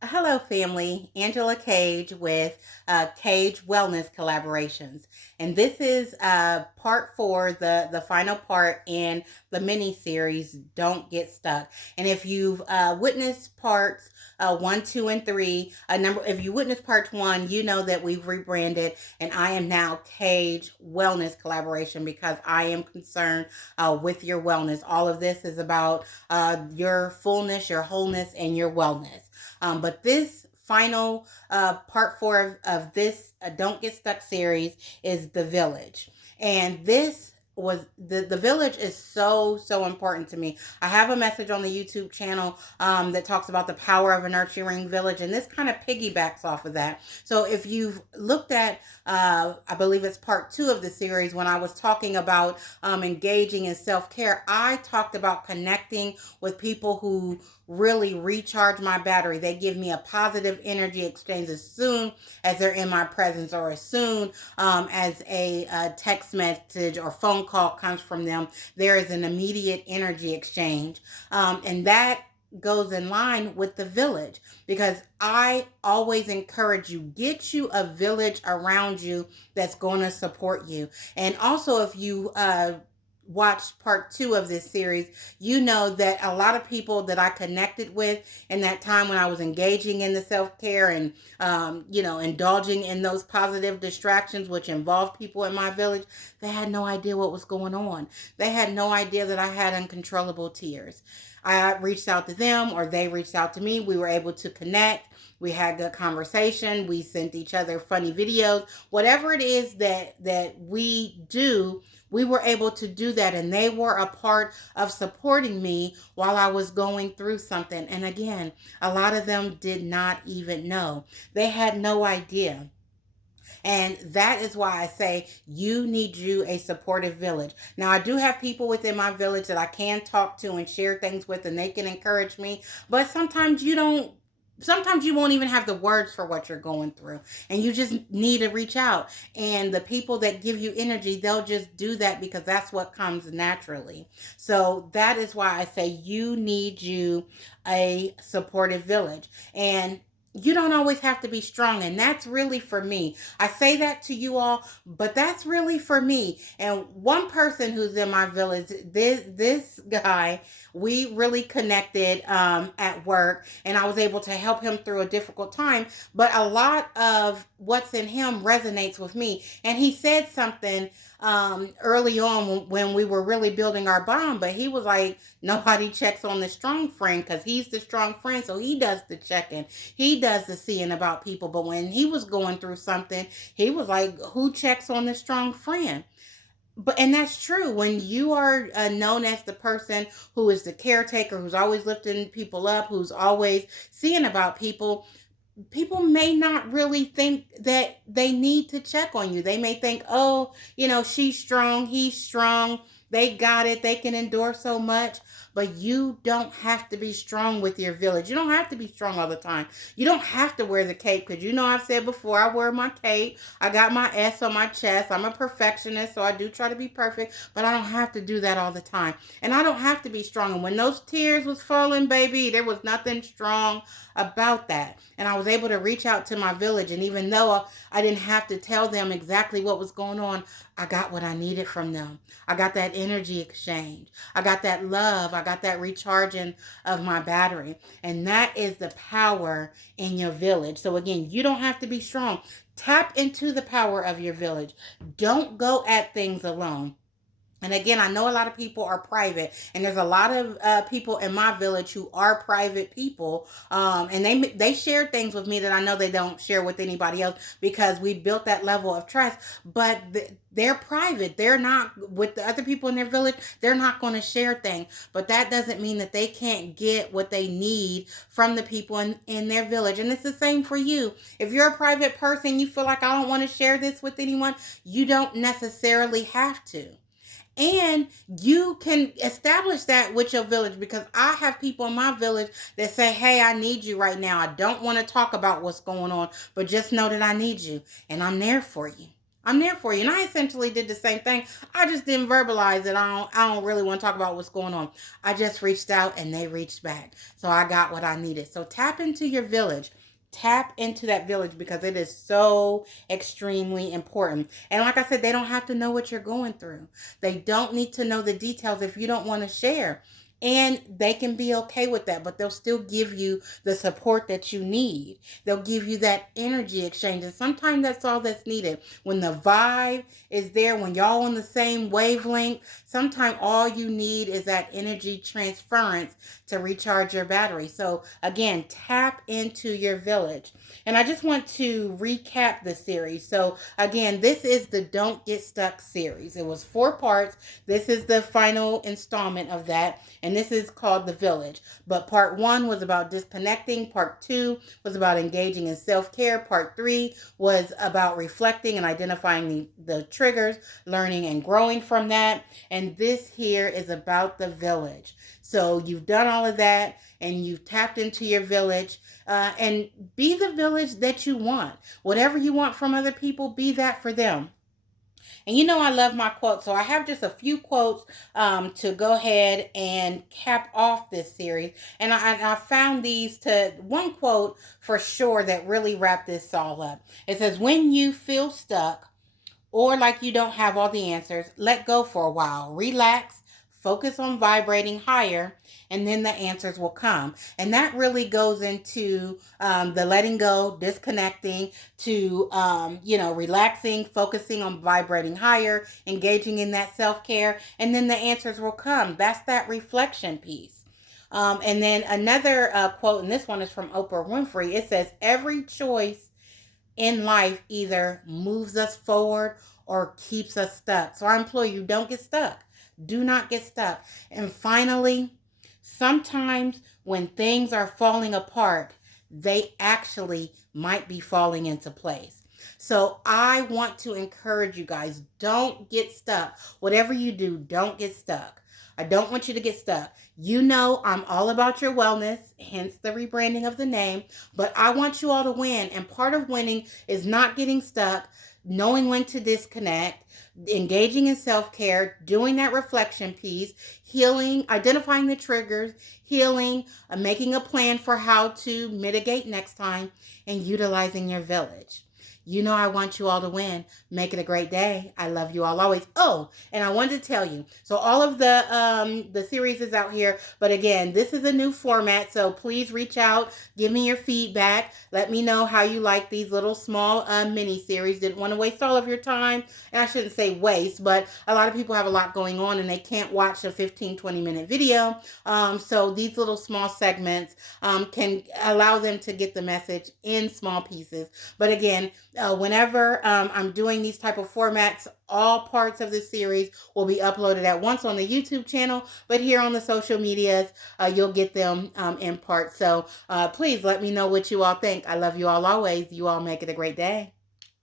Hello, family. Angela Cage with Cage Wellness Collaborations, and this is part four, the final part in the mini series. Don't get stuck. And if you've witnessed parts one, two, and three, if you witnessed part one, you know that we've rebranded, and I am now Cage Wellness Collaboration because I am concerned with your wellness. All of this is about your fullness, your wholeness, and your wellness. But this final part four of this Don't Get Stuck series is The Village. And this was the village is so important to me. I have a message on the YouTube channel that talks about the power of a nurturing village, and this kind of piggybacks off of that. So if you've looked at I believe it's part two of the series, when I was talking about engaging in self-care, I talked about connecting with people who really recharge my battery. They give me a positive energy exchange as soon as they're in my presence, or as soon as a text message or phone call comes from them. There is an immediate energy exchange. And that goes in line with the village, because I always encourage you, get you a village around you that's going to support you. And also, if you watched part two of this series, you know that a lot of people that I connected with in that time when I was engaging in the self care and, indulging in those positive distractions, which involved people in my village, they had no idea what was going on. They had no idea that I had uncontrollable tears. I reached out to them, or they reached out to me. We were able to connect. We had good conversation. We sent each other funny videos. Whatever it is that we do, we were able to do that, and they were a part of supporting me while I was going through something. And again, a lot of them did not even know. They had no idea. And that is why I say you need you a supportive village. Now, I do have people within my village that I can talk to and share things with, and they can encourage me. But sometimes you won't even have the words for what you're going through, and you just need to reach out. And the people that give you energy, they'll just do that because that's what comes naturally. So that is why I say you need you a supportive village. And you don't always have to be strong, and that's really for me. I say that to you all, but that's really for me. And one person who's in my village, this guy, we really connected at work, and I was able to help him through a difficult time. But a lot of what's in him resonates with me. And he said something early on when we were really building our bond, but he was like, nobody checks on the strong friend because he's the strong friend, so he does the checking, he does the seeing about people. But when he was going through something, he was like, who checks on the strong friend? But and that's true. When you are known as the person who is the caretaker, who's always lifting people up, who's always seeing about people, people may not really think that they need to check on you. They may think, oh, she's strong, he's strong, they got it, they can endure so much. But you don't have to be strong with your village. You don't have to be strong all the time. You don't have to wear the cape, because I've said before, I wear my cape. I got my S on my chest. I'm a perfectionist, so I do try to be perfect, but I don't have to do that all the time. And I don't have to be strong. And when those tears was falling, baby, there was nothing strong about that. And I was able to reach out to my village. And even though I didn't have to tell them exactly what was going on, I got what I needed from them. I got that energy exchange. I got that love. I got that recharging of my battery. And that is the power in your village. So again, you don't have to be strong. Tap into the power of your village. Don't go at things alone. And again, I know a lot of people are private, and there's a lot of people in my village who are private people, and they share things with me that I know they don't share with anybody else, because we built that level of trust. But they're private; they're not with the other people in their village. They're not going to share things, but that doesn't mean that they can't get what they need from the people in their village. And it's the same for you. If you're a private person, you feel like, I don't want to share this with anyone, you don't necessarily have to. And you can establish that with your village, because I have people in my village that say, hey, I need you right now. I don't want to talk about what's going on, but just know that I need you and I'm there for you. I'm there for you. And I essentially did the same thing. I just didn't verbalize it. I don't really want to talk about what's going on. I just reached out and they reached back. So I got what I needed. So tap into your village. Tap into that village because it is so extremely important. And like I said, they don't have to know what you're going through. They don't need to know the details if you don't want to share. And they can be okay with that, but they'll still give you the support that you need. They'll give you that energy exchange. And sometimes that's all that's needed. When the vibe is there, when y'all on the same wavelength, sometimes all you need is that energy transference to recharge your battery. So again, tap into your village. And I just want to recap the series. So again, this is the Don't Get Stuck series. It was 4 parts. This is the final installment of that. And this is called The Village. But part 1 was about disconnecting. Part 2 was about engaging in self-care. Part 3 was about reflecting and identifying the triggers, learning and growing from that. And this here is about the village. So you've done all of that and you've tapped into your village, and be the village that you want. Whatever you want from other people, be that for them. And you know I love my quotes, so I have just a few quotes to go ahead and cap off this series. And I found these to one quote for sure that really wrapped this all up. It says, when you feel stuck or like you don't have all the answers, let go for a while. Relax, focus on vibrating higher, and then the answers will come. And that really goes into the letting go, disconnecting, to relaxing, focusing on vibrating higher, engaging in that self-care, and then the answers will come. That's that reflection piece. And then another quote, and this one is from Oprah Winfrey. It says, every choice in life either moves us forward or keeps us stuck. So I implore you, don't get stuck. Do not get stuck. And finally, sometimes when things are falling apart, they actually might be falling into place. So I want to encourage you guys, don't get stuck. Whatever you do, don't get stuck. I don't want you to get stuck. You know I'm all about your wellness, hence the rebranding of the name, but I want you all to win. And part of winning is not getting stuck, knowing when to disconnect, engaging in self-care, doing that reflection piece, healing, identifying the triggers, healing, making a plan for how to mitigate next time, and utilizing your village. You know I want you all to win. Make it a great day. I love you all always. Oh, and I wanted to tell you. So all of the series is out here, but again, this is a new format. So please reach out, give me your feedback. Let me know how you like these little small mini series. Didn't want to waste all of your time, and I shouldn't say waste, but a lot of people have a lot going on and they can't watch a 15-20 minute video. So these little small segments can allow them to get the message in small pieces. But again, whenever I'm doing these type of formats, all parts of the series will be uploaded at once on the YouTube channel, but here on the social medias, you'll get them in parts. So please let me know what you all think. I love you all always. You all make it a great day.